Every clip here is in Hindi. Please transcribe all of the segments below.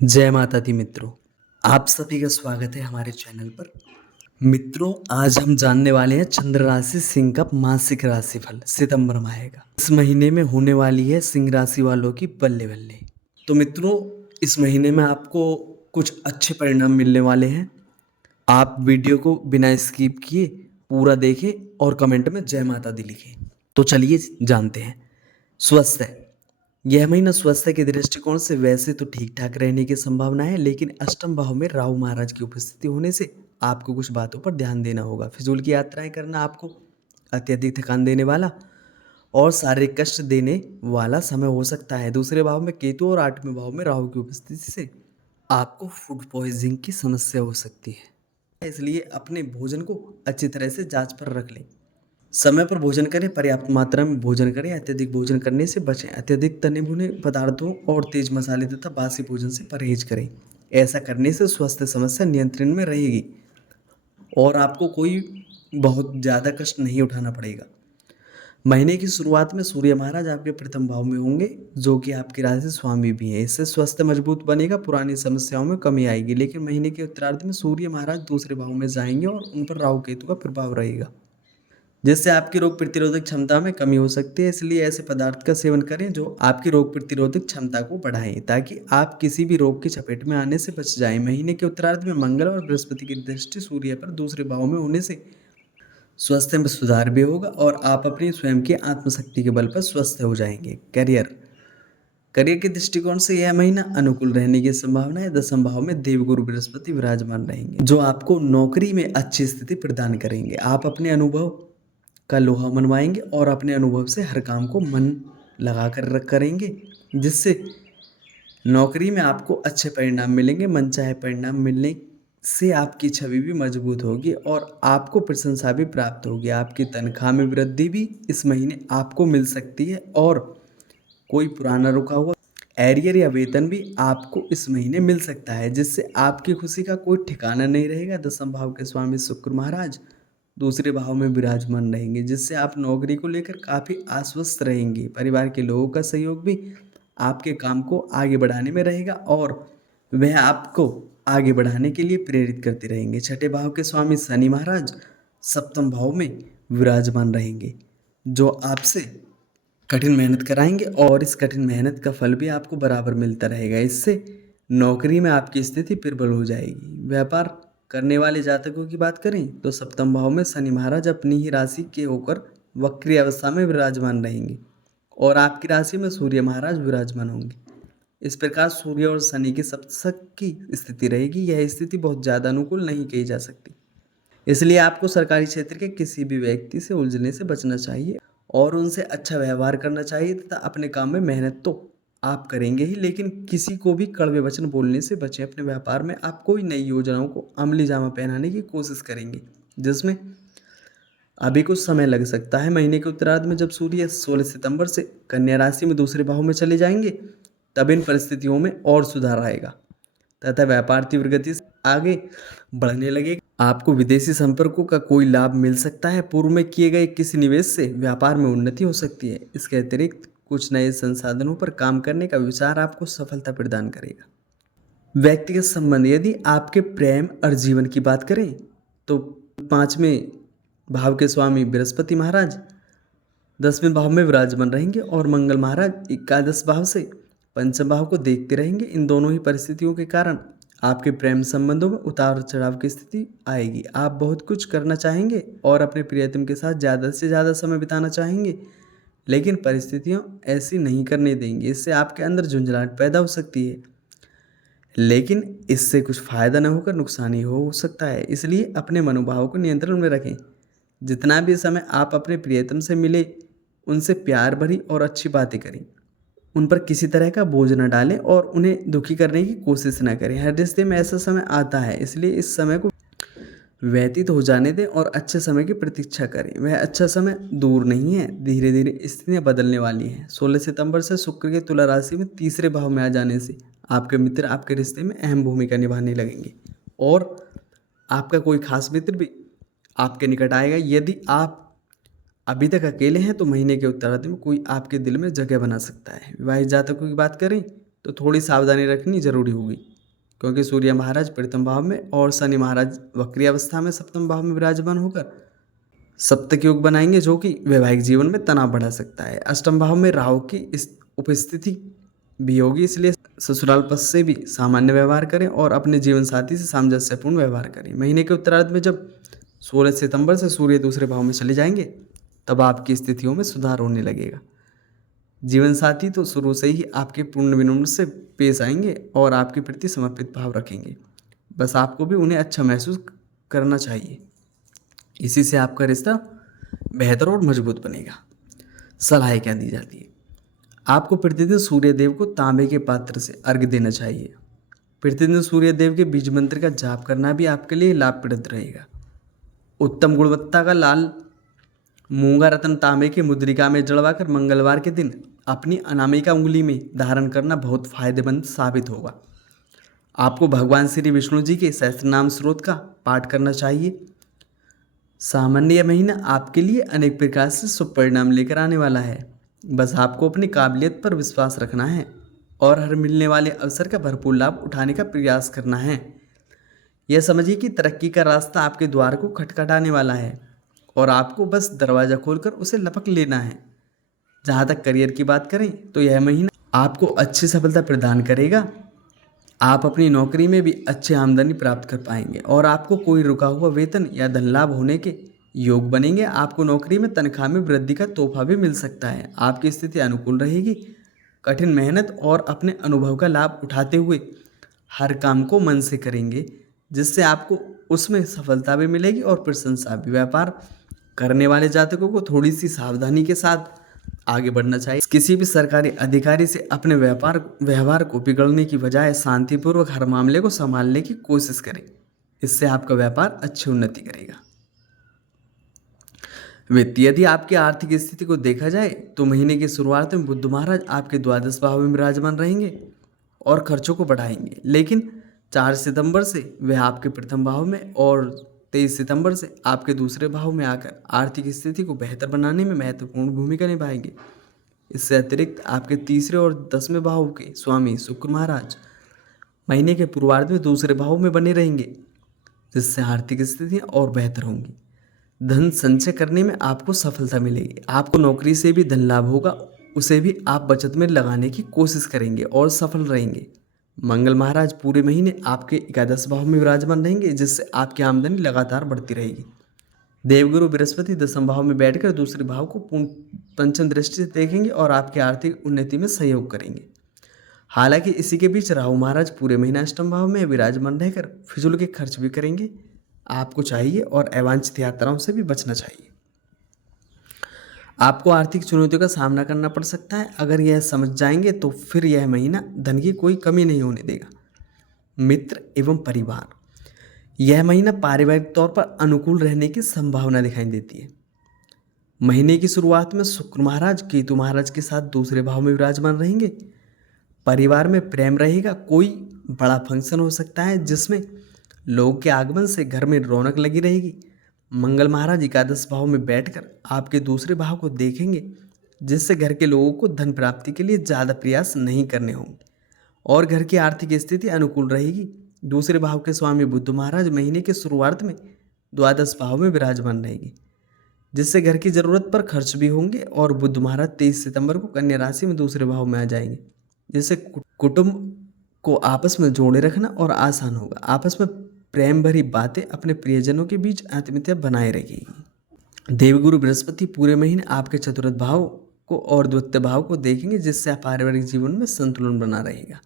जय माता दी मित्रों। आप सभी का स्वागत है हमारे चैनल पर। मित्रों, आज हम जानने वाले हैं चंद्र राशि सिंह का मासिक राशिफल सितंबर माह का। इस महीने में होने वाली है सिंह राशि वालों की बल्ले बल्ले। तो मित्रों, इस महीने में आपको कुछ अच्छे परिणाम मिलने वाले हैं। आप वीडियो को बिना स्किप किए पूरा देखें और कमेंट में जय माता दी लिखें। तो चलिए जानते हैं। स्वास्थ्य। यह महीना स्वास्थ्य के दृष्टिकोण से वैसे तो ठीक ठाक रहने की संभावना है, लेकिन अष्टम भाव में राहु महाराज की उपस्थिति होने से आपको कुछ बातों पर ध्यान देना होगा। फिजूल की यात्राएं करना आपको अत्यधिक थकान देने वाला और शारीरिक कष्ट देने वाला समय हो सकता है। दूसरे भाव में केतु और आठवें भाव में राहु की उपस्थिति से आपको फूड पॉइजनिंग की समस्या हो सकती है, इसलिए अपने भोजन को अच्छी तरह से जांच पर रख लें। समय पर भोजन करें, पर्याप्त मात्रा में भोजन करें, अत्यधिक भोजन करने से बचें। अत्यधिक तने भुने पदार्थों और तेज मसाले तथा बासी भोजन से परहेज करें। ऐसा करने से स्वास्थ्य समस्या नियंत्रण में रहेगी और आपको कोई बहुत ज़्यादा कष्ट नहीं उठाना पड़ेगा। महीने की शुरुआत में सूर्य महाराज आपके प्रथम भाव में होंगे, जो कि आपकी राशि स्वामी भी है। इससे स्वास्थ्य मजबूत बनेगा, पुरानी समस्याओं में कमी आएगी। लेकिन महीने के उत्तरार्ध में सूर्य महाराज दूसरे भाव में जाएंगे और उन पर राहु केतु का प्रभाव रहेगा, जिससे आपकी रोग प्रतिरोधक क्षमता में कमी हो सकती है। इसलिए ऐसे पदार्थ का सेवन करें जो आपकी रोग प्रतिरोधक क्षमता को बढ़ाएं, ताकि आप किसी भी रोग की चपेट में आने से बच जाएं। महीने के उत्तरार्ध में मंगल और बृहस्पति की दृष्टि सूर्य पर दूसरे भाव में होने से स्वास्थ्य में सुधार भी होगा और आप अपनी स्वयं की आत्मशक्ति के बल पर स्वस्थ हो जाएंगे। करियर के दृष्टिकोण से यह महीना अनुकूल रहने की संभावना है। दसम भाव में देवगुरु बृहस्पति विराजमान रहेंगे, जो आपको नौकरी में अच्छी स्थिति प्रदान करेंगे। आप अपने अनुभव का लोहा मनवाएंगे और अपने अनुभव से हर काम को मन लगा कर करेंगे, जिससे नौकरी में आपको अच्छे परिणाम मिलेंगे। मनचाहे परिणाम मिलने से आपकी छवि भी मजबूत होगी और आपको प्रशंसा भी प्राप्त होगी। आपकी तनख्वाह में वृद्धि भी इस महीने आपको मिल सकती है और कोई पुराना रुका हुआ एरियर या वेतन भी आपको इस महीने मिल सकता है, जिससे आपकी खुशी का कोई ठिकाना नहीं रहेगा। दसम भाव के स्वामी शुक्र महाराज दूसरे भाव में विराजमान रहेंगे, जिससे आप नौकरी को लेकर काफ़ी आश्वस्त रहेंगे। परिवार के लोगों का सहयोग भी आपके काम को आगे बढ़ाने में रहेगा और वह आपको आगे बढ़ाने के लिए प्रेरित करते रहेंगे। छठे भाव के स्वामी शनि महाराज सप्तम भाव में विराजमान रहेंगे, जो आपसे कठिन मेहनत कराएंगे और इस कठिन मेहनत का फल भी आपको बराबर मिलता रहेगा। इससे नौकरी में आपकी स्थिति प्रबल हो जाएगी। व्यापार करने वाले जातकों की बात करें तो सप्तम भाव में शनि महाराज अपनी ही राशि के होकर वक्री अवस्था में विराजमान रहेंगे और आपकी राशि में सूर्य महाराज विराजमान होंगे। इस प्रकार सूर्य और शनि की सप्तक की स्थिति रहेगी। यह स्थिति बहुत ज़्यादा अनुकूल नहीं कही जा सकती, इसलिए आपको सरकारी क्षेत्र के किसी भी व्यक्ति से उलझने से बचना चाहिए और उनसे अच्छा व्यवहार करना चाहिए तथा अपने काम में मेहनत तो आप करेंगे ही, लेकिन किसी को भी कड़वे वचन बोलने से बचें। अपने व्यापार में आप कोई नई योजनाओं को अमली जामा पहनाने की कोशिश करेंगे, जिसमें अभी कुछ समय लग सकता है। महीने के उत्तरार्ध में जब सूर्य 16 सितंबर से कन्या राशि में दूसरे भाव में चले जाएंगे, तब इन परिस्थितियों में और सुधार आएगा तथा व्यापार तीव्र गति से आगे बढ़ने लगेगा। आपको विदेशी संपर्कों का कोई लाभ मिल सकता है। पूर्व में किए गए किसी निवेश से व्यापार में उन्नति हो सकती है। इसके अतिरिक्त कुछ नए संसाधनों पर काम करने का विचार आपको सफलता प्रदान करेगा। व्यक्तिगत संबंध, यदि आपके प्रेम और जीवन की बात करें तो पांचवें भाव के स्वामी बृहस्पति महाराज 10वें भाव में विराजमान रहेंगे और मंगल महाराज एकादश भाव से पंचम भाव को देखते रहेंगे। इन दोनों ही परिस्थितियों के कारण आपके प्रेम संबंधों में उतार चढ़ाव की स्थिति आएगी। आप बहुत कुछ करना चाहेंगे और अपने प्रियतम के साथ ज़्यादा से ज़्यादा समय बिताना चाहेंगे, लेकिन परिस्थितियाँ ऐसी नहीं करने देंगी। इससे आपके अंदर झुंझलाहट पैदा हो सकती है, लेकिन इससे कुछ फ़ायदा न होकर नुकसान ही हो सकता है। इसलिए अपने मनोभाव को नियंत्रण में रखें। जितना भी समय आप अपने प्रियतम से मिले, उनसे प्यार भरी और अच्छी बातें करें। उन पर किसी तरह का बोझ न डालें और उन्हें दुखी करने की कोशिश न करें। हर रिश्ते में ऐसा समय आता है, इसलिए इस समय को व्यतीत हो जाने दें और अच्छे समय की प्रतीक्षा करें। वह अच्छा समय दूर नहीं है, धीरे धीरे स्थितियाँ बदलने वाली हैं। 16 सितंबर से शुक्र के तुला राशि में तीसरे भाव में आ जाने से आपके मित्र आपके रिश्ते में अहम भूमिका निभाने लगेंगे और आपका कोई खास मित्र भी आपके निकट आएगा। यदि आप अभी तक अकेले हैं तो महीने के उत्तरार्ध में कोई आपके दिल में जगह बना सकता है। विवाहित जातकों की बात करें तो थोड़ी सावधानी रखनी जरूरी होगी, क्योंकि सूर्य महाराज प्रथम भाव में और शनि महाराज वक्री अवस्था में सप्तम भाव में विराजमान होकर सप्तक योग बनाएंगे, जो कि वैवाहिक जीवन में तनाव बढ़ा सकता है। अष्टम भाव में राहु की इस उपस्थिति भी होगी, इसलिए ससुराल पक्ष से भी सामान्य व्यवहार करें और अपने जीवन साथी से सामंजस्यपूर्ण व्यवहार करें। महीने के उत्तरार्ध में जब 16 सितंबर से सूर्य दूसरे भाव में चले जाएंगे, तब आपकी स्थितियों में सुधार होने लगेगा। जीवन साथी तो शुरू से ही आपके पूर्ण विनम्र से पेश आएंगे और आपके प्रति समर्पित भाव रखेंगे। बस आपको भी उन्हें अच्छा महसूस करना चाहिए। इसी से आपका रिश्ता बेहतर और मजबूत बनेगा। सलाह क्या दी जाती है? आपको प्रतिदिन सूर्य देव को तांबे के पात्र से अर्घ्य देना चाहिए। प्रतिदिन सूर्य देव के बीज मंत्र का जाप करना भी आपके लिए लाभप्रद रहेगा। उत्तम गुणवत्ता का लाल मूंगा रत्न तांबे की मुद्रिका में जड़वाकर मंगलवार के दिन अपनी अनामिका उंगली में धारण करना बहुत फायदेमंद साबित होगा। आपको भगवान श्री विष्णु जी के सहस्त्रनाम स्रोत का पाठ करना चाहिए। सामान्य महीना आपके लिए अनेक प्रकार से शुभ परिणाम लेकर आने वाला है। बस आपको अपनी काबिलियत पर विश्वास रखना है और हर मिलने वाले अवसर का भरपूर लाभ उठाने का प्रयास करना है। यह समझिए कि तरक्की का रास्ता आपके द्वार को खटखटाने वाला है और आपको बस दरवाज़ा खोलकर उसे लपक लेना है। जहाँ तक करियर की बात करें तो यह महीना आपको अच्छी सफलता प्रदान करेगा। आप अपनी नौकरी में भी अच्छी आमदनी प्राप्त कर पाएंगे और आपको कोई रुका हुआ वेतन या धन लाभ होने के योग बनेंगे। आपको नौकरी में तनख्वाह में वृद्धि का तोहफा भी मिल सकता है। आपकी स्थिति अनुकूल रहेगी। कठिन मेहनत और अपने अनुभव का लाभ उठाते हुए हर काम को मन से करेंगे, जिससे आपको उसमें सफलता भी मिलेगी और प्रशंसा भी। व्यापार करने वाले जातकों को थोड़ी सी सावधानी के साथ आगे बढ़ना चाहिए। किसी भी सरकारी अधिकारी से अपने व्यवहार को बिगड़ने की बजाय शांतिपूर्वक हर मामले को संभालने की कोशिश करें। इससे आपका व्यापार अच्छी उन्नति करेगा। वित्त, यदि आपकी आर्थिक स्थिति को देखा जाए तो महीने की शुरुआत में बुध महाराज आपके द्वादश भाव में विराजमान रहेंगे और खर्चों को बढ़ाएंगे, लेकिन 4 सितंबर से वह आपके प्रथम भाव में और 23 सितंबर से आपके दूसरे भाव में आकर आर्थिक स्थिति को बेहतर बनाने में महत्वपूर्ण भूमिका निभाएंगे। इससे अतिरिक्त आपके तीसरे और 10वें भाव के स्वामी शुक्र महाराज महीने के पूर्वार्ध में दूसरे भाव में बने रहेंगे, जिससे आर्थिक स्थितियाँ और बेहतर होंगी। धन संचय करने में आपको सफलता मिलेगी। आपको नौकरी से भी धन लाभ होगा, उसे भी आप बचत में लगाने की कोशिश करेंगे और सफल रहेंगे। मंगल महाराज पूरे महीने आपके एकादश भाव में विराजमान रहेंगे, जिससे आपकी आमदनी लगातार बढ़ती रहेगी। देवगुरु बृहस्पति दशम भाव में बैठकर दूसरे भाव को पूर्ण पंचम दृष्टि से देखेंगे और आपकी आर्थिक उन्नति में सहयोग करेंगे। हालांकि इसी के बीच राहु महाराज पूरे महीना अष्टम भाव में विराजमान रहकर फिजूल के खर्च भी करेंगे। आपको चाहिए और अवांछित यात्राओं से भी बचना चाहिए। आपको आर्थिक चुनौतियों का सामना करना पड़ सकता है। अगर यह समझ जाएंगे तो फिर यह महीना धन की कोई कमी नहीं होने देगा। मित्र एवं परिवार, यह महीना पारिवारिक तौर पर अनुकूल रहने की संभावना दिखाई देती है। महीने की शुरुआत में शुक्र महाराज केतु महाराज के साथ दूसरे भाव में विराजमान रहेंगे। परिवार में प्रेम रहेगा। कोई बड़ा फंक्शन हो सकता है जिसमें लोगों के आगमन से घर में रौनक लगी रहेगी। मंगल महाराज एकादश भाव में बैठकर आपके दूसरे भाव को देखेंगे, जिससे घर के लोगों को धन प्राप्ति के लिए ज़्यादा प्रयास नहीं करने होंगे और घर की आर्थिक स्थिति अनुकूल रहेगी। दूसरे भाव के स्वामी बुध महाराज महीने के शुरुआत में द्वादश भाव में विराजमान रहेंगे, जिससे घर की ज़रूरत पर खर्च भी होंगे। और बुध महाराज 23 सितंबर को कन्या राशि में दूसरे भाव में आ जाएंगे, जिससे कुटुंब को आपस में जोड़े रखना और आसान होगा। आपस में प्रेम भरी बातें अपने प्रियजनों के बीच आत्मीयता बनाए रखेगी। देवगुरु बृहस्पति पूरे महीने आपके चतुर्थ भाव को और द्वितीय भाव को देखेंगे, जिससे पारिवारिक जीवन में संतुलन बना रहेगा।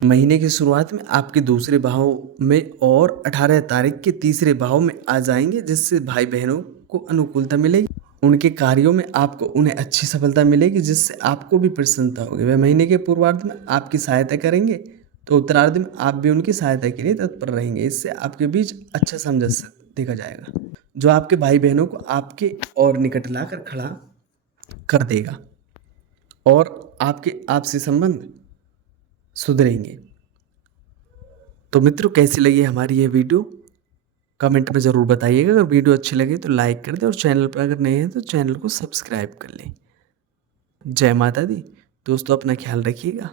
महीने की शुरुआत में आपके दूसरे भाव में और 18 तारीख के तीसरे भाव में आ जाएंगे, जिससे भाई बहनों को अनुकूलता मिलेगी। उनके कार्यों में आपको उन्हें अच्छी सफलता मिलेगी, जिससे आपको भी प्रसन्नता होगी। वह महीने के पूर्वार्ध में आपकी सहायता करेंगे तो उत्तरार्ध में आप भी उनकी सहायता के लिए तत्पर रहेंगे। इससे आपके बीच अच्छा सामंजस्य देखा जाएगा, जो आपके भाई बहनों को आपके और निकट लाकर खड़ा कर देगा और आपके आपसी संबंध सुधरेंगे। तो मित्रों, कैसी लगी हमारी ये वीडियो कमेंट में ज़रूर बताइएगा। अगर वीडियो अच्छी लगे तो लाइक कर दें और चैनल पर अगर नए हैं तो चैनल को सब्सक्राइब कर लें। जय माता दी। दोस्तों, अपना ख्याल रखिएगा।